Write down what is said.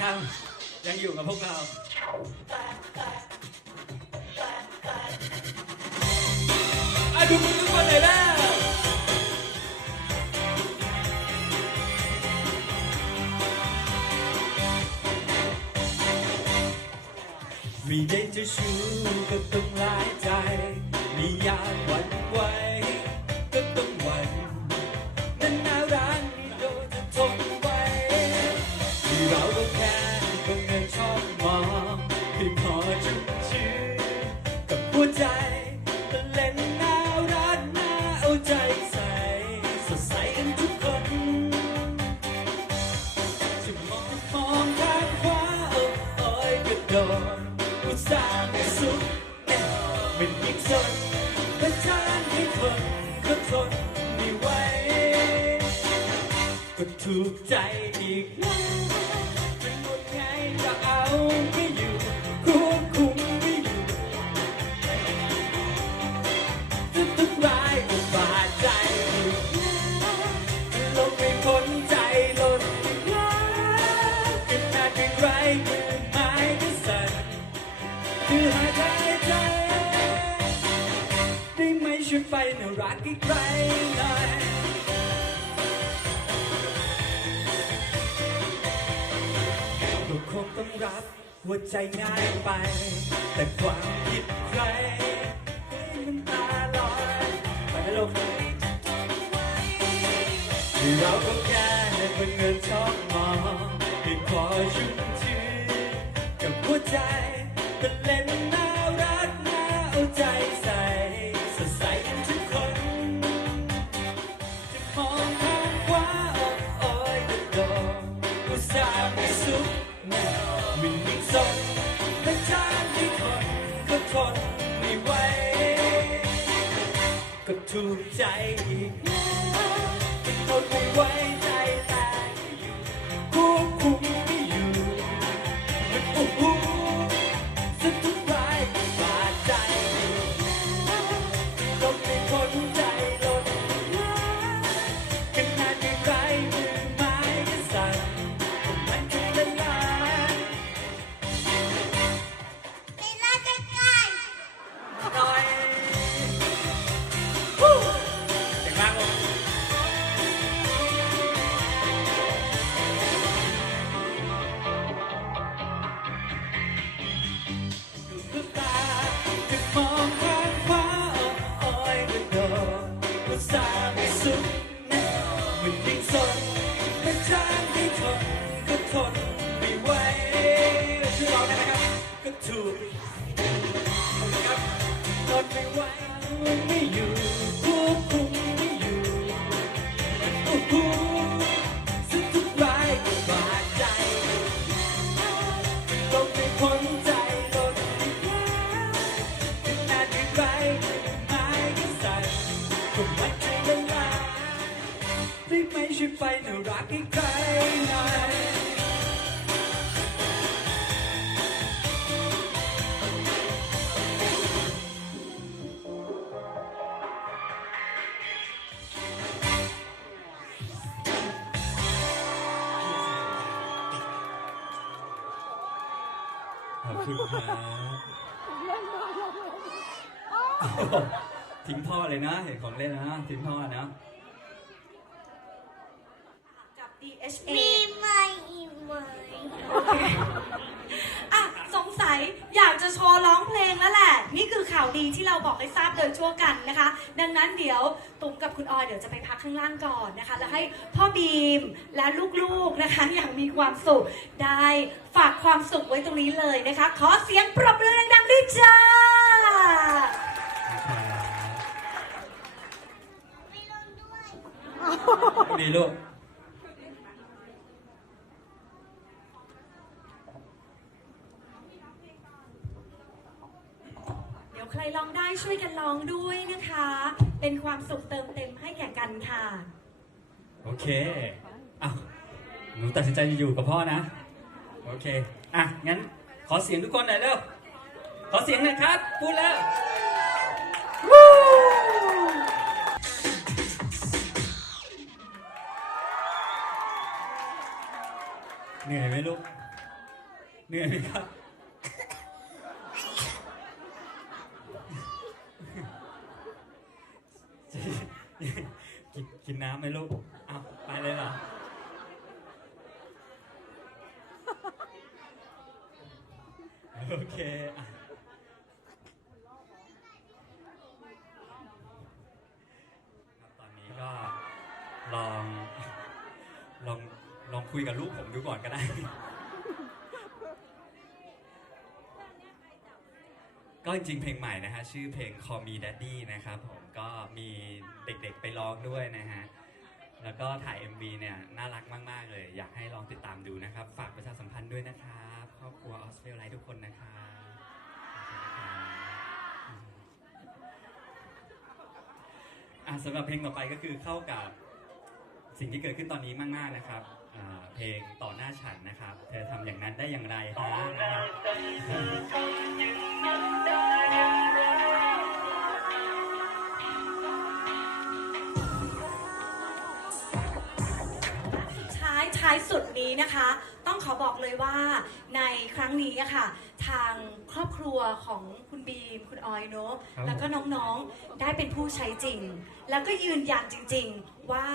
ครับยังอยู่กับพวกเราอะดูมือทุกคนเลยนะไม่ได้จะชู้ก็ต้องร้ายใจไม่อยากหวั่นไหว ก็ถูกใจอีกแล้วจะหมดไงจะเอาไม่อยู่ควบคุมไม่อยู่จะต้องร้ายก็บาดใจอีกแล้วลงไม่พ้นใจหล่นอีกแล้วขนาดเป็นไรมือไม้ก็สั่นคือหายใจใจได้ไหมช่วยไปน่ารักอีกใครหน่อย รับหัวใจง่ายไป แต่ความคิดใครมันตาลอยไปไม่ลงที่เราก็แค่เป็นเงินชอบมองให้คอยชุ่มชื่นกับหัวใจแต่เล่นน่ารักน่าเอาใจใส่สดใสกันทุกคนจะมองข้างขวาโใจอีกแล้วทนไม่ไหว ไม่ไหวไม่อยู่ควบคุมไม่อยู่โอ้โหสุดทุกรายก็บาดใจลงไม่พ้นใจล่นอีกแล้วขนไม่ไรไม้ก็สั่นก็มันใจละลายได้ไหมช่วยไปน่ารักให้ใครหน่อย ขอบคุณครับทิ้งพ่อเลยนะ เห็นของเล่นนะ ทิ้งพ่อนะกับ DHA มีไหมอีกไหมอะ ดีที่เราบอกให้ทราบโดยชั่วกันนะคะ ดังนั้นเดี๋ยวตุ๋มกับคุณออยเดี๋ยวจะไปพักข้างล่างก่อนนะคะ แล้วให้พ่อบีมและลูกๆนะคะอย่างมีความสุขได้ฝากความสุขไว้ตรงนี้เลยนะคะ ขอเสียงปรบมือดังๆด้วยจ้าไม่ลงด้วยดีลูก เดี๋ยวใครร้องได้ ช่วยกันร้องด้วยนะคะ เป็นความสุขเติมเต็มให้แก่กันค่ะ โอเคอ้าวหนูตัดสินใจอยู่กับพ่อนะ โอเค อะ งั้นขอเสียงทุกคนหน่อยเร็ว ขอเสียงหน่อยครับ พูดแล้ว เหนื่อยไหมลูก เหนื่อยไหมครับ กินนน้ำไหมลูกอ้าวไปเลยเหรอ โอเคอะครับตอนนี้ก็ลองลองลองคุยกับลูกผมดูก่อนก็ได้ ก็จริงๆเพลงใหม่นะฮะ ชื่อเพลง Call Me Daddy นะครับผมก็มี เด็กๆไปร้องด้วยนะฮะ แล้วก็ถ่าย MV เนี่ยน่ารักมาก ๆ เลย อยากให้ลองติดตามดูนะครับ ฝากประชาสัมพันธ์ด้วยนะครับครอบครัวออสเตรเลียทุกคนนะครับอะสำหรับเพลงต่อไปก็คือเข้ากับสิ่งที่เกิดขึ้นตอนนี้มาก ๆ นะครับอ่าเพลงต่อหน้าฉันนะครับ เธอทำอย่างนั้นได้อย่างไรฮะนะครับ ท้ายท้ายสุดนี้นะคะ ต้องขอบอกเลยว่าในครั้งนี้อะค่ะ ทางครอบครัวของคุณบีมคุณออยเนอะครับ แล้วก็น้องๆได้เป็นผู้ใช้จริง แล้วก็ยืนยันจริง ๆ ว่า